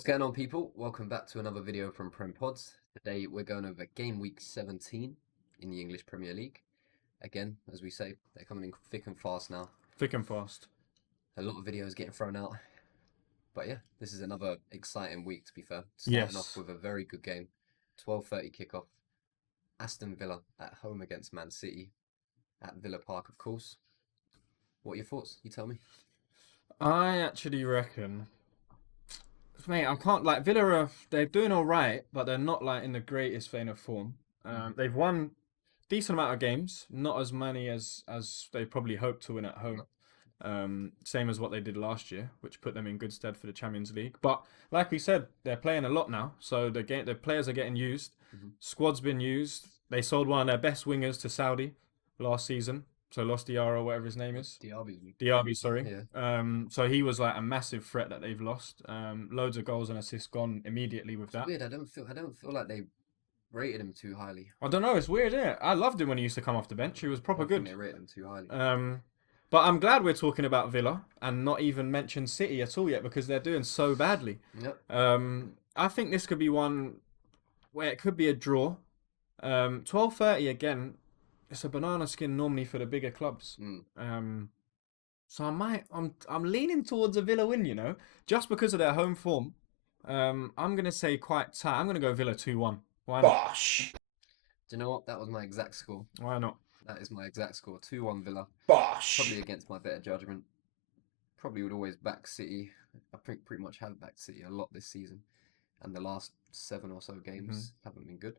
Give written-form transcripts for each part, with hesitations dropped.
What's going on, people? Welcome back to another video from PremPods. Today we're going over Gameweek 17 in the English Premier League. Again, as we say, they're coming in thick and fast now. Thick and fast. A lot of videos getting thrown out. But yeah, this is another exciting week, to be fair. Starting off with a very good game. 12:30 kickoff. Aston Villa at home against Man City at Villa Park, of course. What are your thoughts? You tell me. I actually reckon, mate, I can't Villa they're doing all right, but they're not in the greatest vein of form. They've won decent amount of games, not as many as they probably hoped to win at home. Same as what they did last year, which put them in good stead for the Champions League. But like we said, they're playing a lot now, so the players are getting used. Squad's been used. They sold one of their best wingers to Saudi last season. So Lost Diarra, whatever his name is. Diaby, sorry. Yeah. So he was a massive threat that they've lost. Loads of goals and assists gone immediately with that. Weird. I don't feel like they rated him too highly. I don't know. It's weird, isn't it? I loved him when he used to come off the bench. He was proper good. They rated him too highly. But I'm glad we're talking about Villa and not even mention City at all yet because they're doing so badly. Yep. I think this could be one where it could be a draw. 12:30 again. It's a banana skin normally for the bigger clubs. So I'm leaning towards a Villa win, just because of their home form. I'm gonna say quite tight. I'm gonna go Villa 2-1. Why not? Bosh. Do you know what? That was my exact score. Why not? That is my exact score. 2-1 Villa. Bosh. Probably against my better judgment. Probably would always back City. I think pretty much have backed City a lot this season. And the last 7 or so games haven't been good.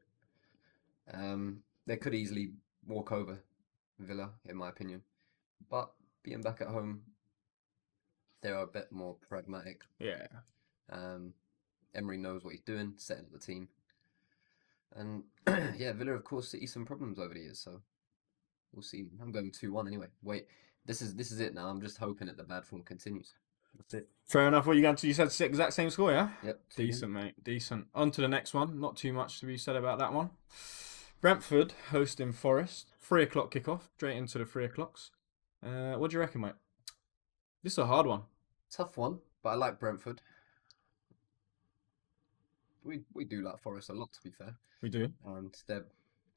They could easily walk over Villa, in my opinion. But being back at home, they're a bit more pragmatic. Yeah. Emery knows what he's doing, setting up the team. And yeah, Villa, of course, City some problems over the years, so we'll see. I'm going 2-1 anyway. Wait, this is it now. I'm just hoping that the bad form continues. That's it. Fair enough. What you going to? You said exact same score, yeah? Yep. Decent, mate. Decent. On to the next one. Not too much to be said about that one. Brentford hosting Forest. 3 o'clock kickoff. Straight into the 3 o'clocks. What do you reckon, mate? This is a hard one. Tough one, but I like Brentford. We do like Forest a lot, to be fair. We do. And they're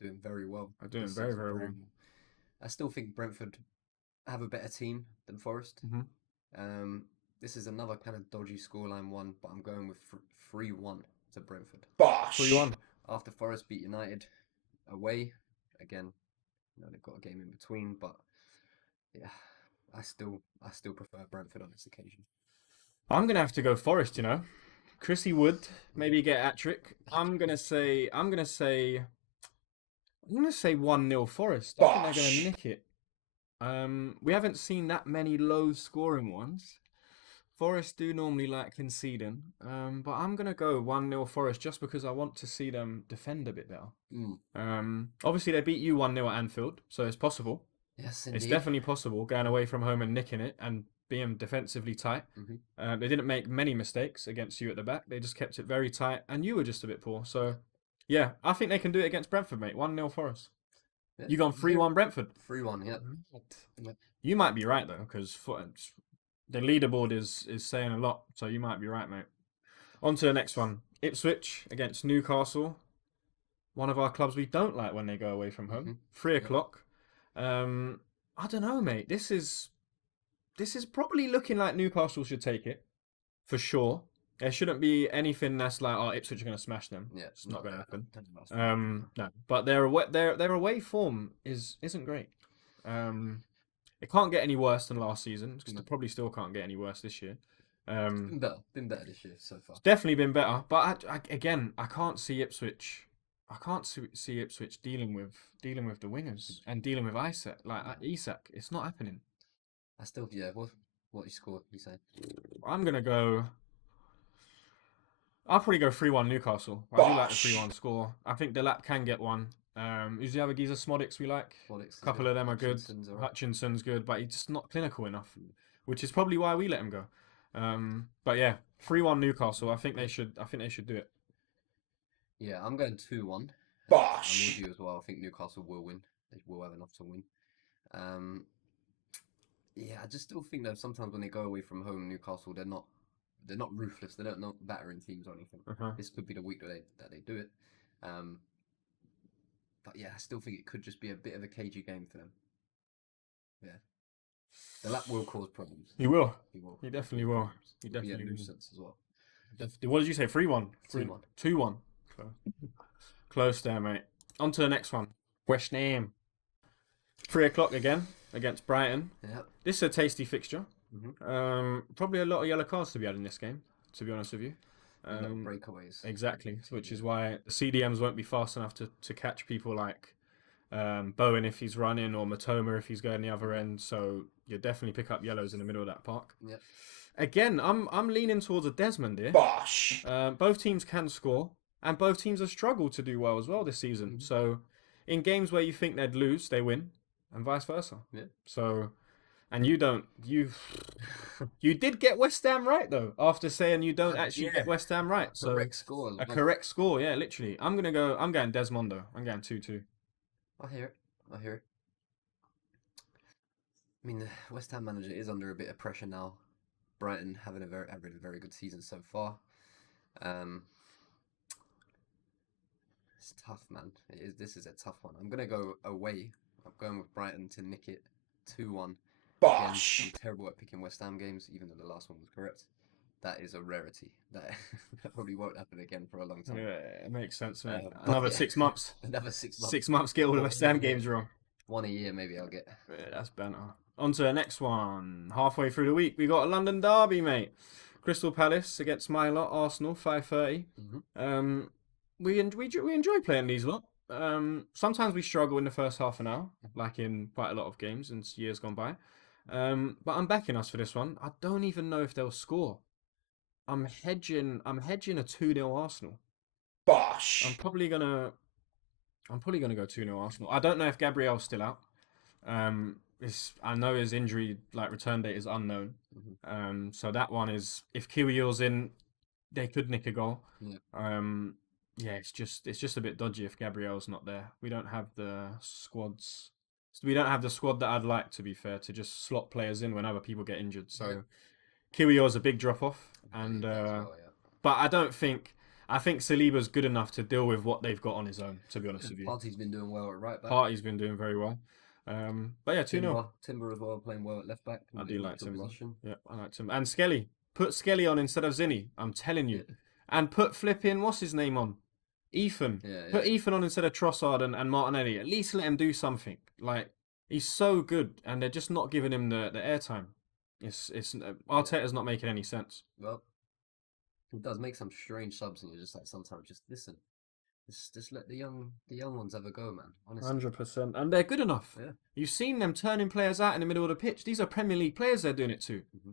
doing very well. They're doing very, very well. I still think Brentford have a better team than Forest. This is another kind of dodgy scoreline one, but I'm going with 3-1 to Brentford. Bosh. 3-1. After Forest beat United away, again, they've got a game in between, but yeah, I still prefer Brentford on this occasion. I'm gonna have to go Forest, Chrissy Wood, maybe get a hat-trick. I'm gonna say 1-0 Forest. I think they're gonna nick it. We haven't seen that many low-scoring ones. Forest do normally like conceding, but I'm gonna go 1-0 Forest just because I want to see them defend a bit better. Obviously they beat you 1-0 at Anfield, so it's possible. Yes, indeed. It's definitely possible going away from home and nicking it and being defensively tight. They didn't make many mistakes against you at the back. They just kept it very tight, and you were just a bit poor. So, yeah, I think they can do it against Brentford, mate. 1-0 Forest. Yeah. You gone 3-1 Brentford? 3-1, yeah. You might be right, though, because the leaderboard is saying a lot, so you might be right, mate. On to the next one. Ipswich against Newcastle. One of our clubs we don't like when they go away from home. 3 o'clock. I don't know, mate. This is probably looking like Newcastle should take it, for sure. There shouldn't be anything that's like, oh, Ipswich are going to smash them. Yeah, it's not going to happen. No, but their away form isn't great. It can't get any worse than last season. It probably still can't get any worse this year. It's been better this year so far. It's definitely been better, but I can't see Ipswich. I can't see Ipswich dealing with the wingers and dealing with Isak. Isak, it's not happening. I still, what you scored, you say? I'm going to go... I'll probably go 3-1 Newcastle. I do like the 3-1 score. I think Delap can get one. Who's the other geezer? Smodics we like. A couple of them are good. Hutchinson's good, but he's just not clinical enough, which is probably why we let him go. But yeah, 3-1 Newcastle. I think they should do it. Yeah, I'm going 2-1. Bosh. I'm with you as well. I think Newcastle will win. They will have enough to win. Yeah, I just still think that sometimes when they go away from home, Newcastle, they're not they're not ruthless. They don't not battering teams or anything. This could be the week that they do it. But yeah, I still think it could just be a bit of a cagey game for them. Yeah. The lap will cause problems. He will. He will. He definitely will. He It'll definitely be a will. nuisance as well. What did you say? 3-1? 2-1. 2-1. Close there, mate. On to the next one. West Ham. 3 o'clock again against Brighton. Yeah. This is a tasty fixture. Mm-hmm. Probably a lot of yellow cards to be had in this game, to be honest with you. Breakaways. Exactly, which is why the CDMs won't be fast enough to catch people like Bowen if he's running or Matoma if he's going the other end. So you definitely pick up yellows in the middle of that park. Yeah. Again, I'm leaning towards a Desmond here. Bosh. Both teams can score, and both teams have struggled to do well as well this season. Mm-hmm. So in games where you think they'd lose, they win, and vice versa. Yeah. So, and you did get West Ham right though. After saying you don't actually get West Ham right, so correct score. A correct score, yeah, literally. I'm going Desmondo. I'm going 2-2. I hear it. I mean, the West Ham manager is under a bit of pressure now. Brighton having a very good season so far. It's tough, man. This is a tough one. I'm gonna go away. I'm going with Brighton to nick it 2-1. Bosh. Again, I'm terrible at picking West Ham games, even though the last one was correct. That is a rarity. That probably won't happen again for a long time. Yeah, it makes sense, mate. But Another yeah. 6 months. Another 6 months. 6 months, get all the West Ham games wrong. One a year, maybe I'll get. Yeah, that's better. On to the next one. Halfway through the week, we got a London derby, mate. Crystal Palace against my lot, Arsenal, 5:30. Mm-hmm. We enjoy playing these lot. Sometimes we struggle in the first half an hour, like in quite a lot of games in years gone by. But I'm backing us for this one. I don't even know if they'll score. I'm hedging a 2-0 Arsenal. Bosh. I'm probably gonna go 2-0 Arsenal. I don't know if Gabriel's still out. I know his injury return date is unknown. Mm-hmm. So that one is if Kiwior's in, they could nick a goal. Yeah. Yeah, it's just a bit dodgy if Gabriel's not there. We don't have the squads. We don't have the squad that I'd like, to be fair, to just slot players in when other people get injured. So Yeah. Kiwior's a big drop off, and Yeah. but I don't think. I think Saliba's good enough to deal with what they've got on his own, to be honest with you. Partey's been doing well at right back. Party's been doing very well. But yeah, 2-0. Timber as well, playing well at left back. I do like Timber. Position. Yeah, I like Timber. And Skelly. Put Skelly on instead of Zinni. I'm telling you. Yeah. And put flipping, what's his name on? Ethan. Yeah, Put Ethan on instead of Trossard and Martinelli. At least let him do something. He's so good, and they're just not giving him the airtime. Arteta's not making any sense. Well, he does make some strange subs, and you're just like, sometimes just listen. Just let the young ones have a go, man. Honestly. 100%. And they're good enough. Yeah. You've seen them turning players out in the middle of the pitch. These are Premier League players they're doing it to. Mm-hmm.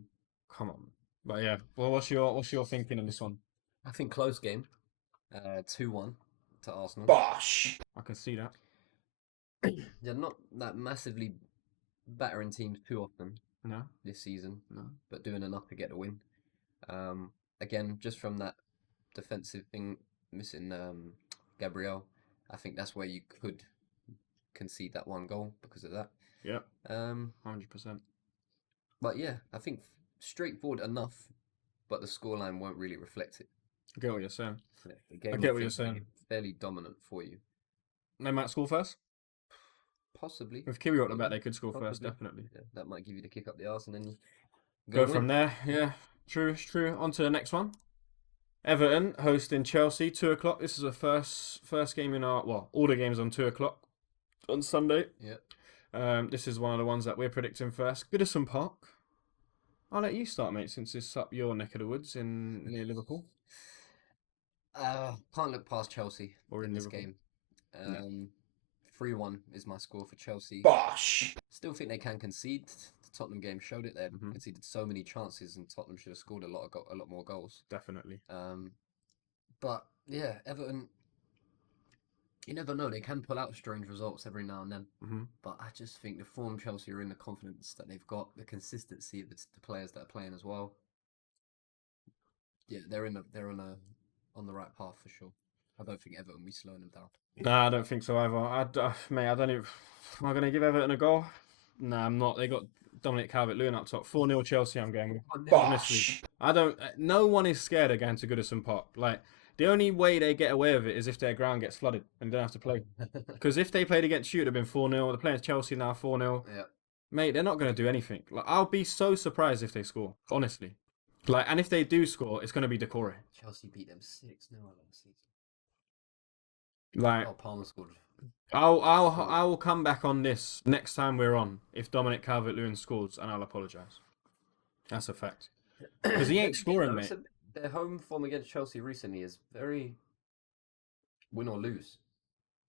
Come on. But yeah, well, what's your thinking on this one? I think close game. 2-1 to Arsenal. Bosh. I can see that. They're not that massively battering teams too often No. this season, No. but doing enough to get the win. Again, just from that defensive thing, missing Gabriel, I think that's where you could concede that one goal because of that. Yeah. 100%. But yeah, I think straightforward enough, but the scoreline won't really reflect it. I get what you're saying. Yeah, the game I get will what you're be saying. Fairly dominant for you. They might score first. Possibly. With Kiwior at the back, they could score first, definitely. Yeah, that might give you the kick up the arse and then you Go from there. Yeah, true. On to the next one. Everton hosting Chelsea, 2 o'clock. This is the first game in all the games on 2 o'clock on Sunday. Yeah. This is one of the ones that we're predicting first. Goodison Park. I'll let you start, mate, since it's up your neck of the woods near Liverpool. Can't look past Chelsea Or in this Liverpool. game. 3-1 is my score for Chelsea. Bosh. Still think they can concede. The Tottenham game showed it. They conceded so many chances, and Tottenham should have scored a lot more goals. Definitely. But yeah, Everton. You never know. They can pull out strange results every now and then. Mm-hmm. But I just think the form Chelsea are in, the confidence that they've got, the consistency of the players that are playing as well. Yeah, they're on the right path for sure. I don't think Everton will be slowing them down. Nah, I don't think so either. Mate, I don't even. Am I going to give Everton a goal? Nah, I'm not. They got Dominic Calvert-Lewin up top. 4-0 Chelsea, I'm going with. Bosh. I don't. No one is scared of going to Goodison Park. Like, the only way they get away with it is if their ground gets flooded and they don't have to play. Because if they played against you, it'd have been 4-0. They're playing Chelsea now, 4-0. Yeah. Mate, they're not going to do anything. Like, I'll be so surprised if they score, honestly. Like, and if they do score, it's going to be Decore. Chelsea beat them 6-0 last season. Like, Oh, Palmer scored. I will come back on this next time we're on if Dominic Calvert-Lewin scores, and I'll apologise. That's a fact. Because he ain't scoring, mate. Their home form against Chelsea recently is very win or lose.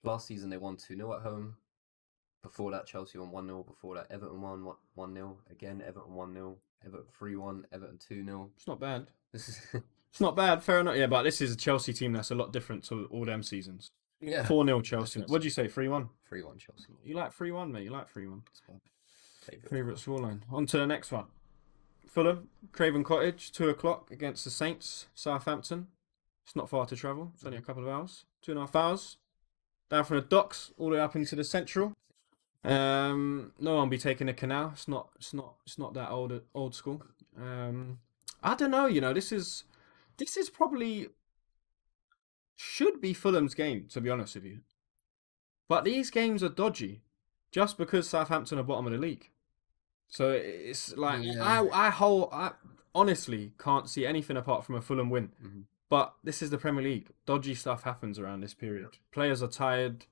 Last season they won 2-0 at home. Before that, Chelsea won 1-0. Before that, Everton won 1-0. Again, Everton 1-0. Everton 3-1. Everton 2-0. It's not bad. This is It's not bad, fair enough. Yeah, but this is a Chelsea team that's a lot different to all them seasons. yeah 4-0 Chelsea. What'd you say, 3-1? 3-1 Chelsea. You like 3-1, mate? You like 3-1? It's my Favourite scoreline. On to the next one. Fulham, Craven Cottage, 2 o'clock against the Saints, Southampton. It's not far to travel. It's only a couple of hours. 2.5 hours. Down from the docks all the way up into the central. No one will be taking the canal. It's not that old school. I don't know, you know, this is probably should be Fulham's game, to be honest with you. But these games are dodgy just because Southampton are bottom of the league. So it's like I honestly can't see anything apart from a Fulham win. Mm-hmm. But this is the Premier League. Dodgy stuff happens around this period. Players are tired.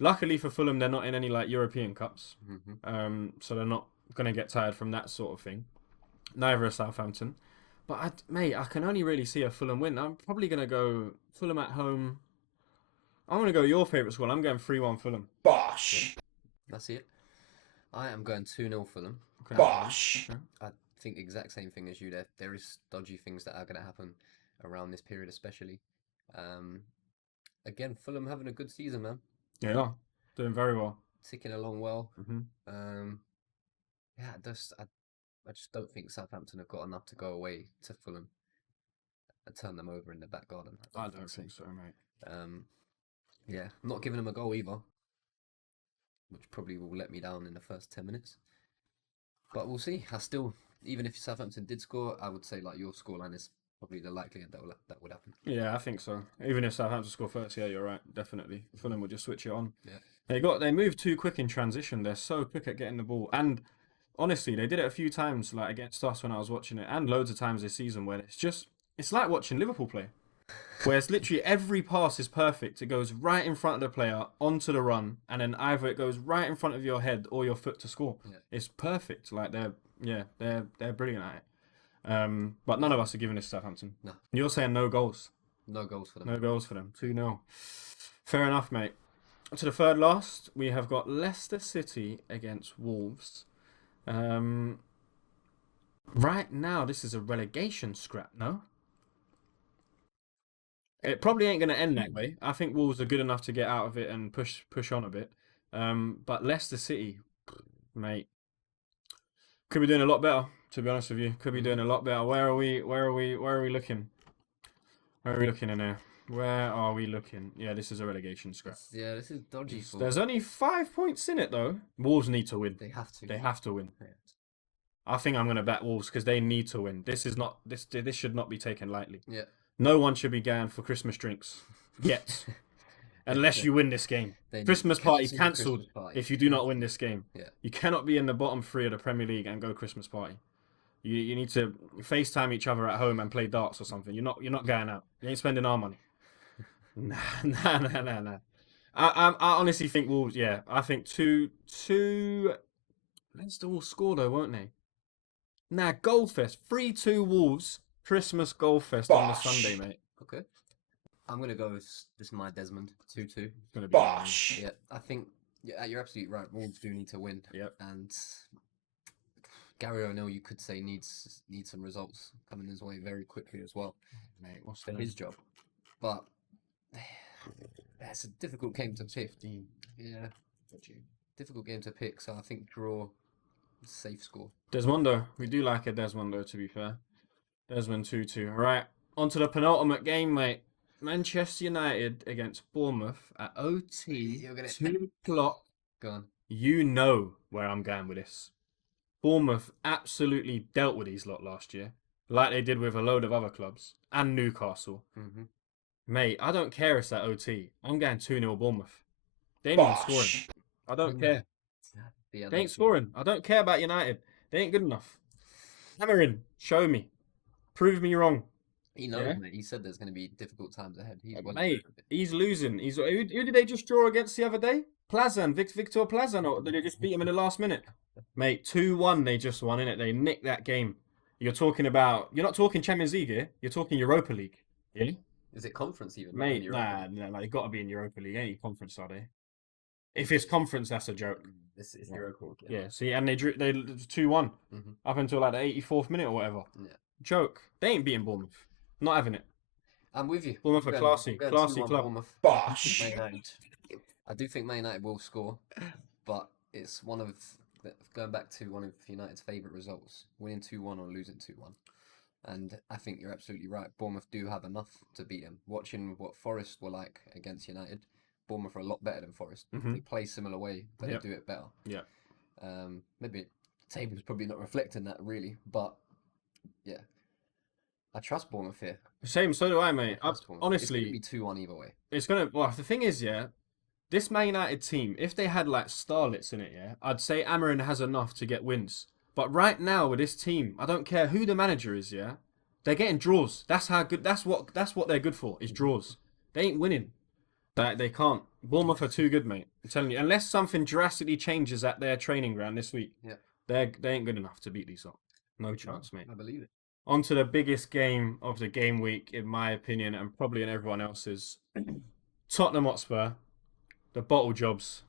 Luckily for Fulham, they're not in any like European cups. Mm-hmm. So they're not going to get tired from that sort of thing. Neither are Southampton. But, mate, I can only really see a Fulham win. I'm probably going to go Fulham at home. I'm going to go your favourite score. I'm going 3-1 Fulham. Bosh. That's it. I am going 2-0 Fulham. Okay. Bosh. Okay. I think the exact same thing as you there. There is dodgy things that are going to happen around this period especially. Again, Fulham having a good season, man. Yeah, doing very well. Ticking along well. Mm-hmm. I just don't think Southampton have got enough to go away to Fulham and turn them over in the back garden. I don't think so, mate. Yeah, I'm not giving them a goal either, which probably will let me down in the first 10 minutes. But we'll see. Even if Southampton did score, I would say like your scoreline is probably the likelihood that would happen. Yeah, I think so. Even if Southampton score first, yeah, you're right, definitely. Fulham will just switch it on. Yeah. They move too quick in transition. They're so quick at getting the ball, and honestly, they did it a few times, like against us when I was watching it, and loads of times this season where it's like watching Liverpool play, where it's literally every pass is perfect. It goes right in front of the player onto the run, and then either it goes right in front of your head or your foot to score. Yeah. It's perfect. Like they're brilliant at it. But none of us are giving this to Southampton. No. You're saying no goals. No goals for them. No goals for them. 2-0. Fair enough, mate. To the third last, we have got Leicester City against Wolves. Right now, this is a relegation scrap, no? It probably ain't going to end that way. I think Wolves are good enough to get out of it and push on a bit. But Leicester City, mate, could be doing a lot better. To be honest with you, could be doing a lot better. Where are we looking? Where are we looking in here? Where are we looking? Yeah, this is a relegation scrap. Yeah, this is dodgy. There's only 5 points in it though. Wolves need to win. They have to. They have to win. Yeah. I think I'm going to back Wolves because they need to win. This should not be taken lightly. Yeah. No one should be going for Christmas drinks yet, unless you win this game. Christmas party cancelled if you do not win this game. Yeah. You cannot be in the bottom 3 of the Premier League and go Christmas party. You need to FaceTime each other at home and play darts or something. You're not going out. You ain't spending our money. Nah. I honestly think Wolves. Yeah, I think two. Leicester will score though, won't they? Nah, Goalfest 3-2 Wolves. Christmas Goalfest on the Sunday, mate. Okay. I'm gonna go with this is my Desmond 2-2. Bosh. Yeah, I think you're absolutely right. Wolves do need to win. Yep. And Gary O'Neill, you could say needs some results coming his way very quickly as well, Mate, what's for his job. But that's a difficult game to pick. Yeah, difficult game to pick. So I think draw, safe score. Desmondo. We do like a Desmondo, to be fair. Desmond 2-2. All right, on to the penultimate game, mate. Manchester United against Bournemouth at OT. 2 o'clock. Go on. You know where I'm going with this. Bournemouth absolutely dealt with these lot last year, like they did with a load of other clubs and Newcastle. Mm-hmm. Mate, I don't care if it's that OT. I'm going 2-0 Bournemouth. They ain't even scoring. Bosh. I don't care. Yeah, They ain't scoring. I don't care about United. They ain't good enough. Hammer in. Show me. Prove me wrong. He knows, Yeah. mate. He said there's going to be difficult times ahead. He's well Mate, aware of it. he's losing. Who did they just draw against the other day? Plazan, Victor Plazan, or did they just beat him in the last minute? Mate, 2-1 they just won, innit? They nicked that game. You're not talking Champions League here. You're talking Europa League. Yeah? Is it conference even? Mate, Europa? nah, they got to be in Europa League. Any conference are they? If it's conference, that's a joke. This is Europa League. Yeah, see, and they 2-1 up until like the 84th minute or whatever. Yeah. Joke. They ain't beating Bournemouth. Not having it. I'm with you. Bournemouth are classy. I'm going Classy 2-1 club. Bournemouth. Bosh. Man United. I do think Man United will score, but it's going back to one of United's favourite results: winning 2-1 or losing 2-1. And I think you're absolutely right. Bournemouth do have enough to beat them. Watching what Forest were like against United, Bournemouth are a lot better than Forest. They play similar way, but Yep. they do it better. Yeah. Maybe the table's probably not reflecting that really, but yeah, I trust Bournemouth here. Same, so do I, mate. Trust Bournemouth. Honestly, it's gonna be 2-1 either way. it's gonna. Well, the thing is, yeah, this Man United team, if they had like starlets in it, yeah, I'd say Amarin has enough to get wins. But right now with this team, I don't care who the manager is, yeah, they're getting draws. That's how good. That's what they're good for is draws. They ain't winning. They can't. Bournemouth are too good, mate. I'm telling you. Unless something drastically changes at their training ground this week, Yeah. they ain't good enough to beat these lot. No chance, mate. I believe it. On to the biggest game of the game week, in my opinion, and probably in everyone else's. Tottenham Hotspur, the bottle jobs,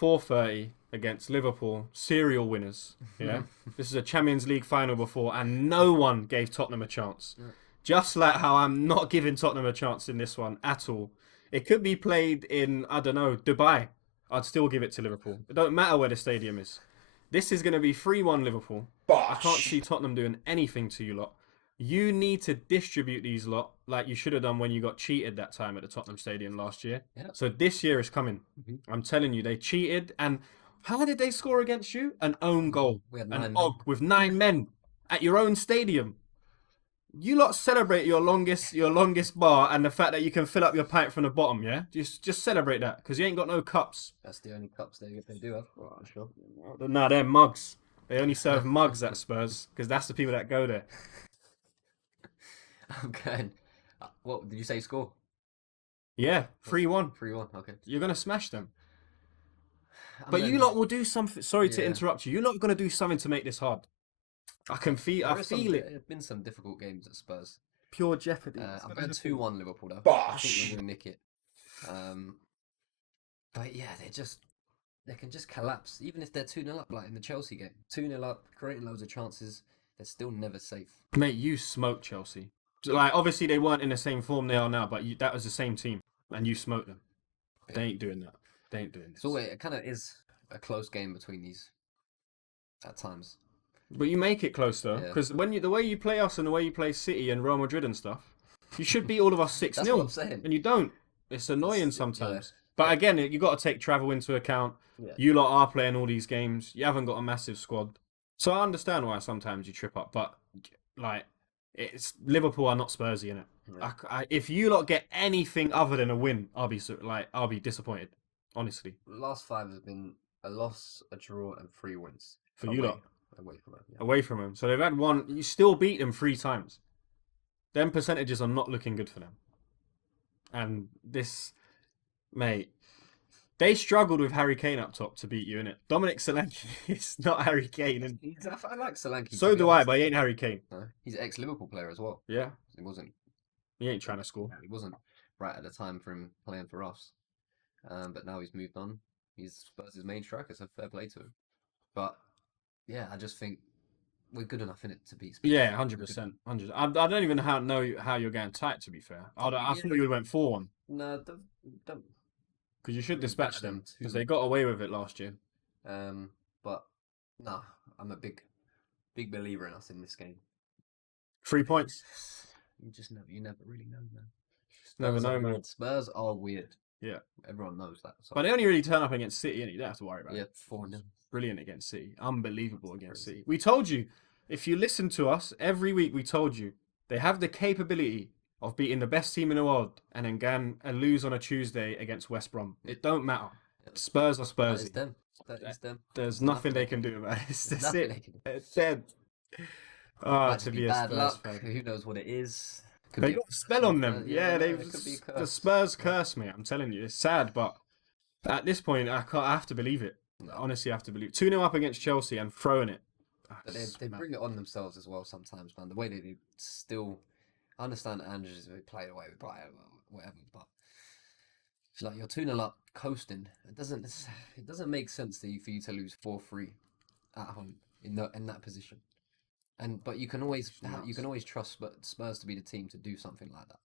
4:30 against Liverpool, serial winners. Yeah, this is a Champions League final before, and no one gave Tottenham a chance. Yeah. Just like how I'm not giving Tottenham a chance in this one at all. It could be played in, I don't know, Dubai. I'd still give it to Liverpool. It don't matter where the stadium is. This is going to be 3-1 Liverpool. I can't Bosh. see Tottenham doing anything to you lot. You need to distribute these lot like you should have done when you got cheated that time at the Tottenham Stadium last year. Yeah. So this year is coming. I'm telling you, they cheated. And how did they score against you? An own goal. We had An 9 Og with 9 men at your own stadium. You lot celebrate your longest bar and the fact that you can fill up your pint from the bottom, yeah? Just celebrate that because you ain't got no cups. That's the only cups they do have. Oh, sure. No, they're mugs. They only serve mugs at Spurs because that's the people that go there. I'm going. What did you say? Score? Yeah, 3-1. 3-1. Okay. You're going to smash them. I'm But going- you lot will do something. Sorry to Yeah. interrupt you. You're not going to do something to make this hard. I can feel. I feel it. There have been some difficult games at Spurs. Pure jeopardy. I'm going 2-1 Liverpool though. I Bosh. think we're going to nick it. But yeah, they can just collapse. Even if they're 2-0 up, like in the Chelsea game. 2-0 up, creating loads of chances. They're still never safe. Mate, you smoked Chelsea. Like, obviously they weren't in the same form they are now, but that was the same team, and you smoked them. They ain't doing that. They ain't doing this. So it kind of is a close game between these at times. But you make it close though, Yeah. because the way you play us and the way you play City and Real Madrid and stuff, you should beat all of us 6-0. That's what I'm saying. And you don't. It's annoying It's- sometimes. yeah. But again, you got to take travel into account. Yeah. You lot are playing all these games. You haven't got a massive squad. So I understand why sometimes you trip up. But, like, it's Liverpool are not Spursy, innit? Yeah. If you lot get anything other than a win, I'll be disappointed. Honestly. Last 5 has been a loss, a draw, and 3 wins. For you lot. Away from it. Yeah. Away from them. So they've had one. You still beat them 3 times. Them percentages are not looking good for them. And this, mate, they struggled with Harry Kane up top to beat you, innit? Dominic Solanke is not Harry Kane. And I like Solanke. so do I, but he ain't Harry Kane. No, he's an ex-Liverpool player as well. Yeah, He wasn't. he ain't trying to score. He wasn't right at the time for him playing for us. But now he's moved on. He's Spurs' main striker, so fair play to him. But yeah, I just think we're good enough in it to beat Spurs. Yeah, 100%. 100. I don't even know how you're going tight, to be fair. I thought you would have went 4-1. No, don't. Because you should Really dispatch better than them. Because 2. they got away with it last year. But nah, I'm a big believer in us in this game. 3 points. You never really know, man. Never Spurs are know, man. weird. Spurs are weird. Yeah. Everyone knows that. So. But they only really turn up against City, and you don't have to worry about Yeah, it. 4-0. Brilliant against City. Unbelievable That's against crazy. City. We told you, if you listen to us every week, we told you they have the capability of beating the best team in the world and then go and lose on a Tuesday against West Brom. It don't matter. Spurs are That is Spursy. them. That is them. There's There's nothing they can do about it. There's That's nothing it. they can do. It's dead. Might just To be be a bad Spurs luck. fan. Who knows what it is? Could They be a- got a spell on them. Yeah, Yeah, no, they've it could be a the curse. Spurs curse, mate. I'm telling you, it's sad, but at this point, I have to believe it. No. Honestly, I have to believe. 2-0 up against Chelsea and throwing it. But they bring it on themselves as well sometimes, man. The way they do still. I understand Andrews play away with Brian, whatever, but it's like you're 2-0 up, coasting. It doesn't make sense for you to lose 4-3 at home in that position. But you can always trust Spurs to be the team to do something like that.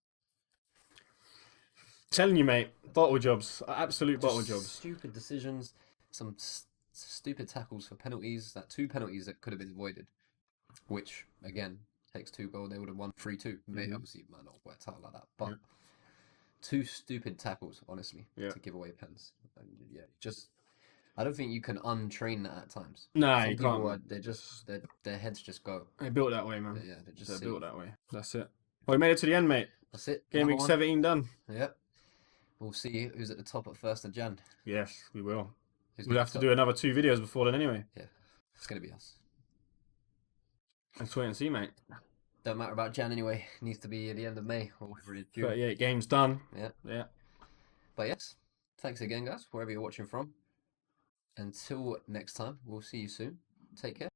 Telling you, mate, bottle jobs, absolute bottle Just jobs. Stupid decisions, some stupid tackles for penalties. That 2 penalties that could have been avoided, which again takes 2 goals. They would have won 3-2. Obviously, it might not work out like that, but 2 stupid tackles, honestly, to give away pens. And I don't think you can untrain that at times. Nah, Some you people can't. their heads just go. They're built that way, man. Yeah, they're just They're silly. built that way. That's it. Well, we made it to the end, mate. That's it. Game week 17 done. Yep. We'll see who's at the top at 1st of Jan. Yes, we will. Who's We'll gonna have to top? do another 2 videos before then anyway. Yeah, it's gonna be us. Let's wait and see, mate. Don't matter about Jan anyway. It needs to be at the end of May or whatever it is. June. 38 games done. Yeah. But yes, thanks again, guys, wherever you're watching from. Until next time, we'll see you soon. Take care.